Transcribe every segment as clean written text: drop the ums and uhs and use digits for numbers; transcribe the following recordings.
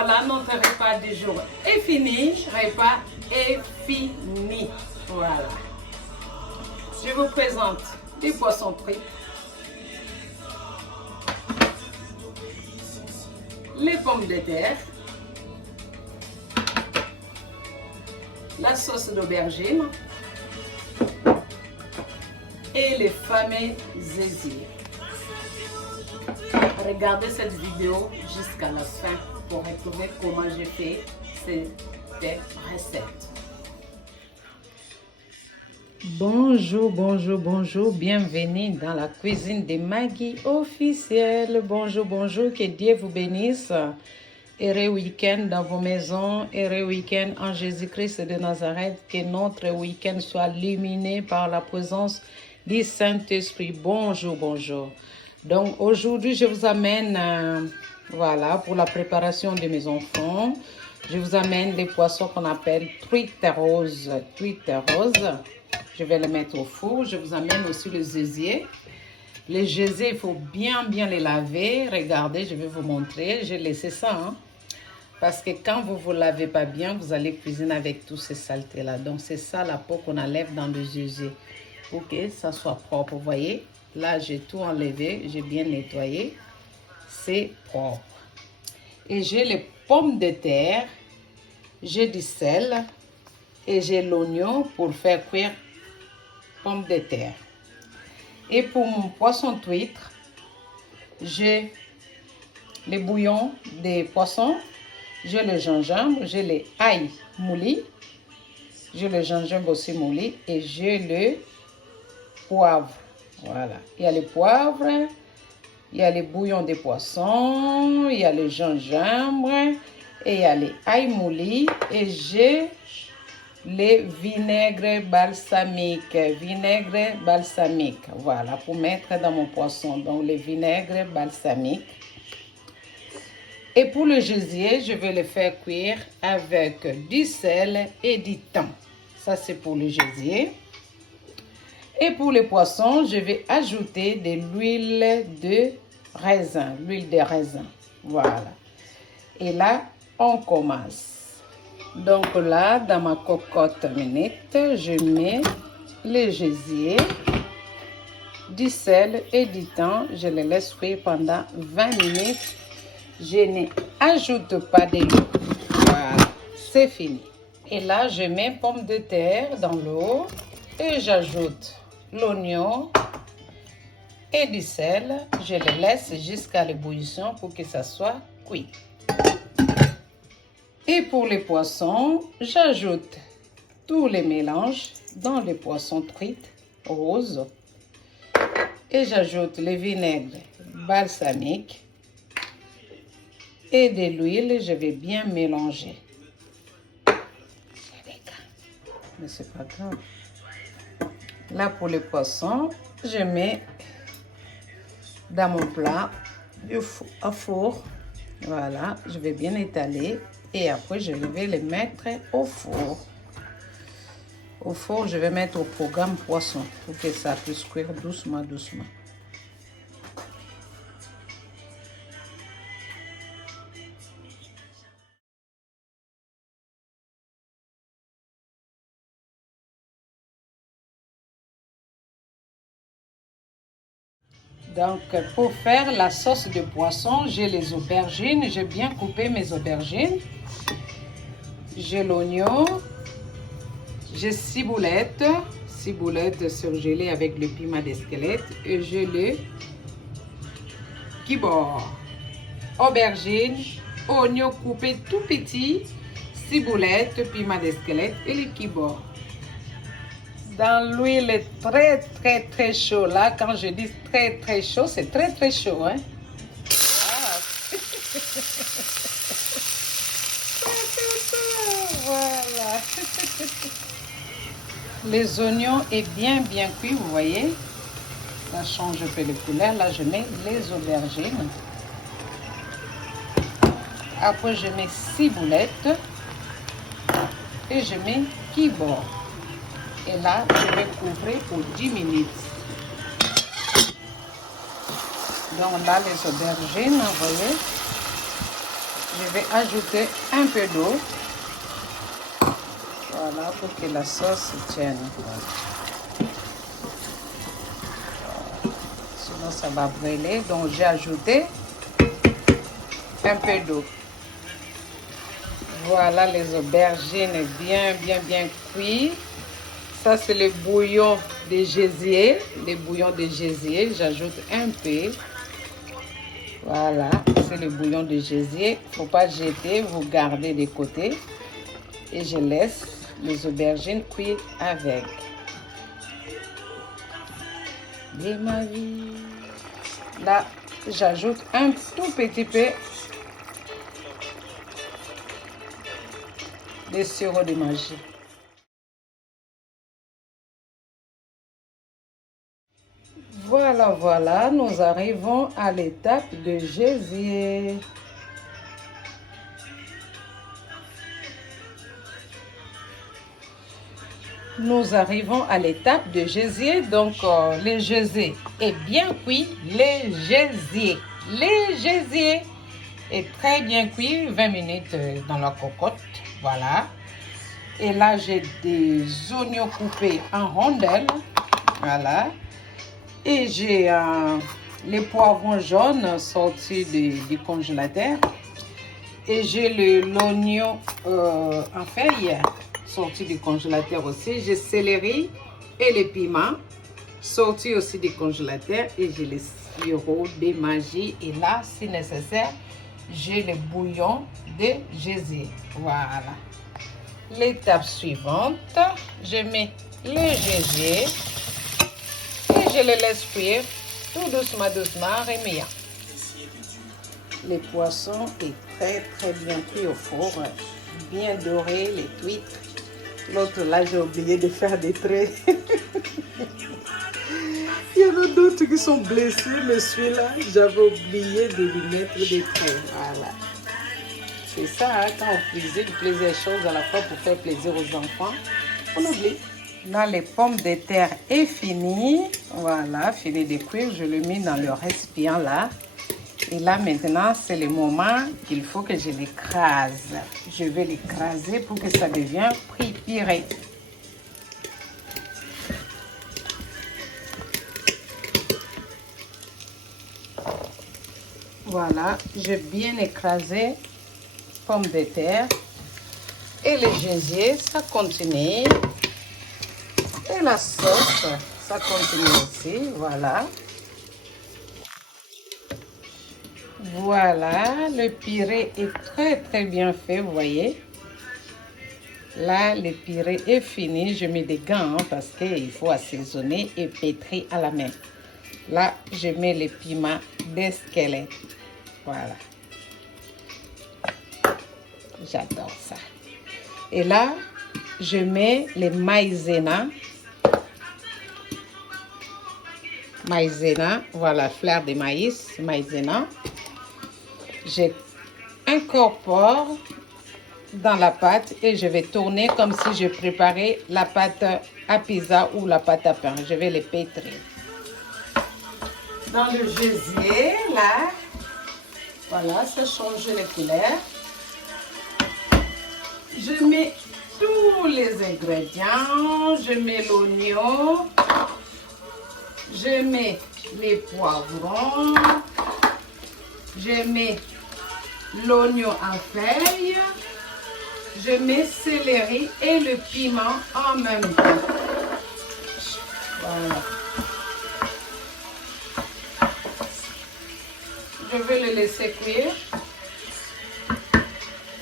Voilà, notre repas du jour est fini. Repas est fini. Voilà. Je vous présente des poissons frits, les pommes de terre, la sauce d'aubergine et les fameux zézés. Regardez cette vidéo jusqu'à la fin pour retrouver comment j'ai fait cette recette. Bonjour, bonjour, bonjour, bienvenue dans la cuisine de Maggie officielle. Bonjour, bonjour, que Dieu vous bénisse. Heureux week-end dans vos maisons, heureux week-end en Jésus-Christ de Nazareth. Que notre week-end soit illuminé par la présence du Saint-Esprit. Bonjour, bonjour. Donc aujourd'hui, je vous amène, voilà, pour la préparation de mes enfants. Je vous amène des poissons qu'on appelle truites roses. Truites roses. Je vais les mettre au four. Je vous amène aussi le gésier. Les gésiers, il faut bien les laver. Regardez, je vais vous montrer. J'ai laissé ça, hein, parce que quand vous ne vous lavez pas bien, vous allez cuisiner avec tous ces saletés-là. Donc, c'est ça la peau qu'on enlève dans le gésier pour que ça soit propre. Vous voyez, là, j'ai tout enlevé. J'ai bien nettoyé. C'est propre. Et j'ai les pommes de terre. J'ai du sel. Et j'ai l'oignon pour faire cuire pommes de terre. Et pour mon poisson huître, j'ai les bouillons des poissons, j'ai le gingembre, j'ai les ail mouli, j'ai le gingembre aussi mouli et j'ai le poivre. Voilà, il y a le poivre, il y a les bouillons des poissons, il y a le gingembre et il y a les ail mouli et j'ai les vinaigres balsamiques, voilà, pour mettre dans mon poisson, donc les vinaigres balsamiques. Et pour le gésier, je vais le faire cuire avec du sel et du thym. Ça, c'est pour le gésier. Et pour les poissons, je vais ajouter de l'huile de raisin, voilà. Et là, on commence. Donc là, dans ma cocotte minute, je mets le gésier, du sel et du thym. Je les laisse cuire pendant 20 minutes. Je n'ajoute pas de l'eau. Voilà, c'est fini. Et là, je mets pommes de terre dans l'eau et j'ajoute l'oignon et du sel. Je les laisse jusqu'à l'ébullition pour que ça soit cuit. Et pour les poissons, j'ajoute tous les mélanges dans les poissons truites roses. Et j'ajoute le vinaigre balsamique et de l'huile. Je vais bien mélanger. Mais c'est pas grave. Là, pour les poissons, je mets dans mon plat au four. Voilà, je vais bien étaler. Et après, je vais les mettre au four. Au four, je vais mettre au programme poisson pour que ça puisse cuire doucement. Donc, pour faire la sauce de poisson, j'ai les aubergines. J'ai bien coupé mes aubergines. J'ai l'oignon. J'ai ciboulettes surgelées avec le piment d'Esquelette. Et j'ai le kibor. Aubergine, oignon coupé tout petit, ciboulette, piment d'Esquelette et le kibor. Dans l'huile très chaud. Là, quand je dis très chaud, c'est très chaud, hein. Voilà. Les oignons est bien cuit, vous voyez. Ça change un peu de couleur. Là, je mets les aubergines. Après, je mets ciboulette. Et je mets kibor. Et là, je vais couvrir pour 10 minutes. Donc là, les aubergines, vous voyez, je vais ajouter un peu d'eau. Voilà, pour que la sauce se tienne. Sinon, ça va brûler. Donc, j'ai ajouté un peu d'eau. Voilà les aubergines bien cuites. Ça, c'est le bouillon de gésier. Le bouillon de gésier, j'ajoute un peu. Voilà, c'est le bouillon de gésier. Il ne faut pas jeter, vous gardez de côté. Et je laisse les aubergines cuire avec. De ma vie. Là, j'ajoute un tout petit peu de sirop de magie. Voilà, nous arrivons à l'étape de gésier. Nous arrivons à l'étape de gésier. Donc, le gésier est bien cuit. Le gésier est très bien cuit. 20 minutes dans la cocotte. Voilà. Et là, j'ai des oignons coupés en rondelles. Voilà. Et j'ai les poivrons jaunes sortis du congélateur. Et j'ai l'oignon en feuille sorti du congélateur aussi. J'ai céleri et les piments sortis aussi du congélateur. Et j'ai les sirops de magie. Et là, si nécessaire, j'ai le bouillon de gésier. Voilà. L'étape suivante, je mets le gésier. Et je le laisse cuire tout doucement, remuant. Le poisson est très bien cuit au four, bien doré, les cuites. L'autre là, j'ai oublié de faire des traits. Il y en a d'autres qui sont blessés, mais celui-là, j'avais oublié de lui mettre des traits. Voilà. C'est ça, hein, quand on cuisine plusieurs choses à la fois pour faire plaisir aux enfants, on oublie. Là, les pommes de terre est fini. Voilà, fini de cuire. Je le mets dans le récipient là. Et là, maintenant, c'est le moment qu'il faut que je l'écrase. Je vais l'écraser pour que ça devienne purée. Voilà, j'ai bien écrasé pommes de terre. Et le gésier, ça continue. Et la sauce, ça continue aussi, voilà. Voilà, le purée est très bien fait, vous voyez. Là, le purée est fini. Je mets des gants hein, parce qu'il faut assaisonner et pétrir à la main. Là, je mets les piments d'esquelette. Voilà. J'adore ça. Et là, je mets les maïzena. Maïzena, voilà, fleur de maïs, maïzena. J'incorpore dans la pâte et je vais tourner comme si je préparais la pâte à pizza ou la pâte à pain. Je vais les pétrir. Dans le gésier, là, voilà, ça change les couleurs. Je mets tous les ingrédients. Je mets l'oignon. Je mets les poivrons. Je mets l'oignon en feuille. Je mets céleri et le piment en même temps. Voilà. Je vais le laisser cuire.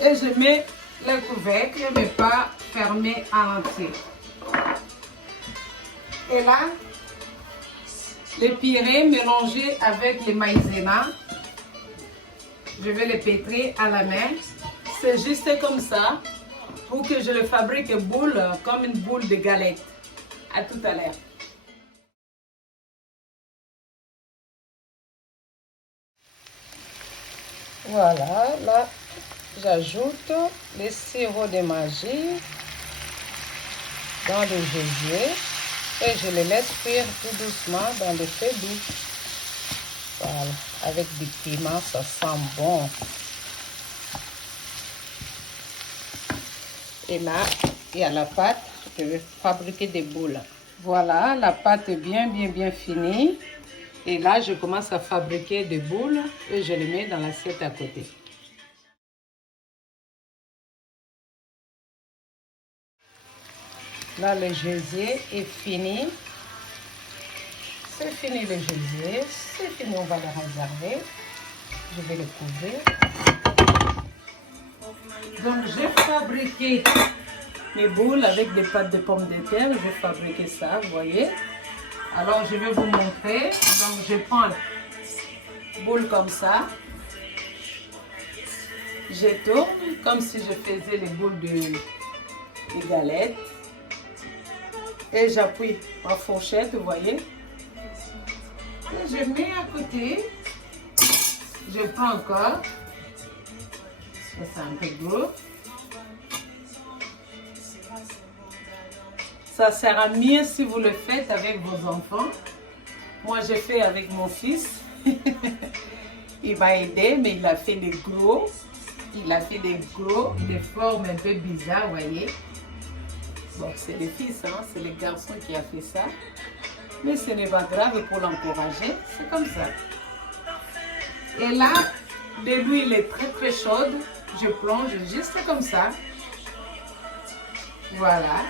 Et je mets le couvercle, mais pas fermé en entier. Et là, les purées mélangées avec les maïzena, je vais les pétrir à la main. C'est juste comme ça pour que je le fabrique boule comme une boule de galette. À tout à l'heure. Voilà, là, j'ajoute les sirops de magie dans le gésier et je les laisse cuire tout doucement dans le feu doux. Voilà, avec du piment, ça sent bon. Et là, il y a la pâte. Je vais fabriquer des boules. Voilà, la pâte est bien finie. Et là, je commence à fabriquer des boules et je les mets dans l'assiette à côté. Là, le gésier est fini. C'est fini le gésier. C'est fini, on va le réserver. Je vais le couvrir. Donc, j'ai fabriqué mes boules avec des pâtes de pommes de terre. J'ai fabriqué ça, vous voyez. Alors, je vais vous montrer. Donc, je prends une boule comme ça. Je tourne comme si je faisais les boules de galettes. Et j'appuie en fourchette, vous voyez. Et je mets à côté. Je prends encore. C'est un peu gros. Ça sera mieux si vous le faites avec vos enfants. Moi, j'ai fait avec mon fils. Il m'a aidé, mais il a fait des gros. Il a fait des gros, des formes un peu bizarres, vous voyez. Bon, c'est le fils, hein, c'est le garçon qui a fait ça. Mais ce n'est pas grave pour l'encourager, c'est comme ça. Et là, de l'huile est très chaude. Je plonge juste comme ça. Voilà.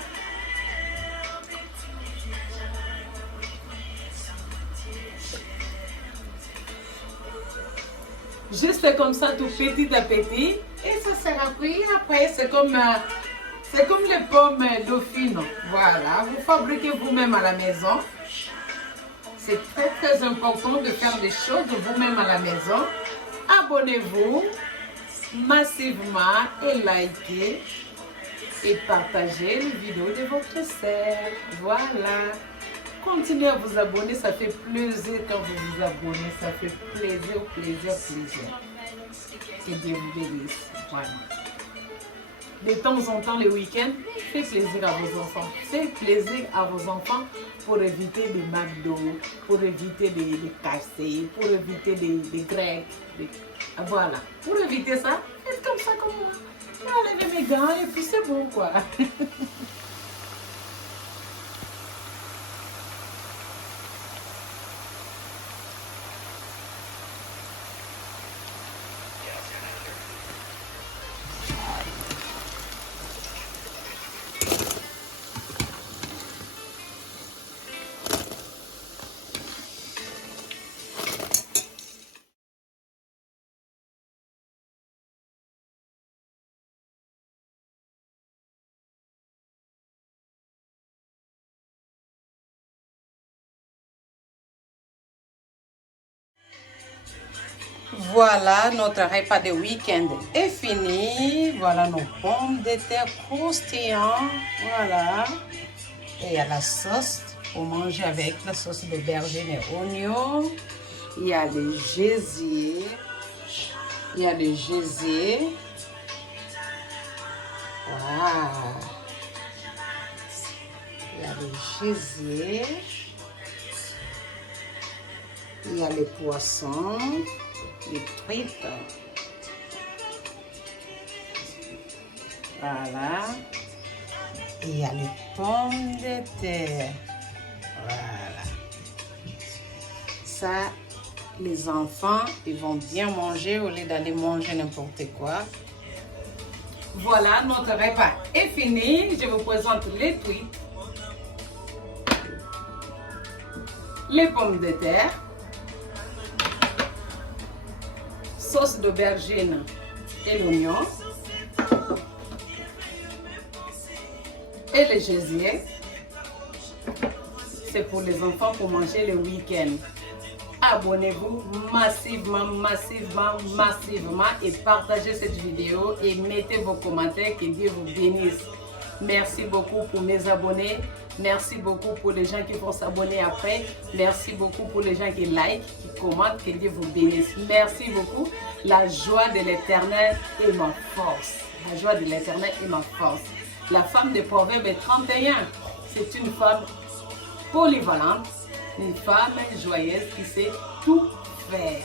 Juste comme ça, tout petit à petit. Et ça sera pris. Après, c'est comme les pommes dauphines. Voilà. Vous fabriquez vous-même à la maison. C'est très important de faire des choses vous-même à la maison. Abonnez-vous massivement et likez et partagez les vidéos de votre sœur. Voilà. Continuez à vous abonner, ça fait plaisir quand vous vous abonnez. Ça fait plaisir. Que Dieu vous bénisse. Voilà. De temps en temps, le week-end, faites plaisir à vos enfants. Faites plaisir à vos enfants pour éviter les McDo, pour éviter les KFC, pour éviter les Grecs. Voilà. Pour éviter ça, faites comme ça comme moi. Enlevez mes gants et puis c'est bon quoi. Voilà, notre repas de week-end est fini. Voilà nos pommes de terre croustillantes. Voilà. Et il y a la sauce pour manger avec la sauce d'aubergine et oignons. Il y a les gésiers. Il y a les gésiers. Voilà. Il y a les gésiers. Il y a les poissons. Les frites. Voilà. Et il y a les pommes de terre. Voilà. Ça, les enfants, ils vont bien manger au lieu d'aller manger n'importe quoi. Voilà, notre repas est fini. Je vous présente les frites, les pommes de terre, sauce d'aubergine et l'oignon et les gésiers. C'est pour les enfants pour manger le week-end. Abonnez-vous massivement et partagez cette vidéo et mettez vos commentaires. Que Dieu vous bénisse. Merci beaucoup pour mes abonnés. Merci beaucoup pour les gens qui vont s'abonner après. Merci beaucoup pour les gens qui like, qui commentent. Que Dieu vous bénisse. Merci beaucoup. La joie de l'Éternel est ma force. La joie de l'Éternel est ma force. La femme de Proverbe 31, c'est une femme polyvalente, une femme joyeuse qui sait tout faire.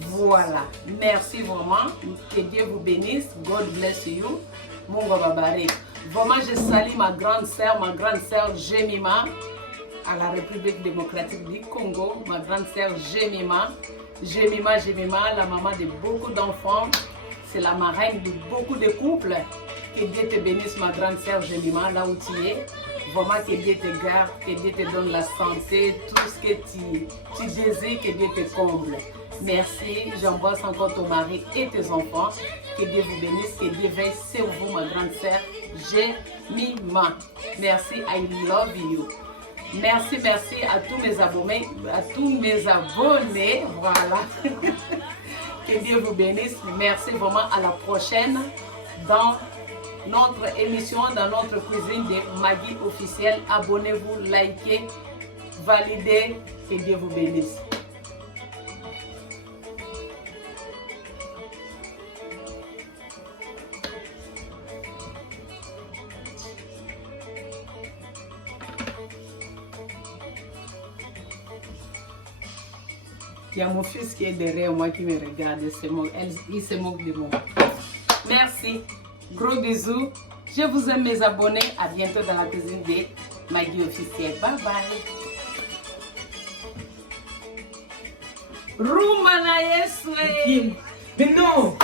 Voilà. Merci vraiment. Que Dieu vous bénisse. God bless you. Mungu babariki. Vraiment, je salue ma grande sœur Jemima, à la République démocratique du Congo, ma grande sœur Jemima. Jemima, la maman de beaucoup d'enfants. C'est la marraine de beaucoup de couples. Que Dieu te bénisse, ma grande sœur Jemima, là où tu es. Vraiment, que Dieu te garde, que Dieu te donne la santé, tout ce que tu désires, que Dieu te comble. Merci, j'embrasse encore ton mari et tes enfants. Que Dieu vous bénisse, que Dieu veille sur vous, ma grande sœur Jemima. Merci, I love you. Merci à tous mes abonnés, voilà. Que Dieu vous bénisse. Merci vraiment, à la prochaine dans notre émission, dans notre cuisine de Maggie officielle. Abonnez-vous, likez, validez. Que Dieu vous bénisse. Il y a mon fils qui est derrière moi qui me regarde. Il se moque de moi. Merci. Gros bisous. Je vous aime mes abonnés. À bientôt dans la cuisine de Maggie officielle. Bye bye. Rumba na Yesu. Mais non.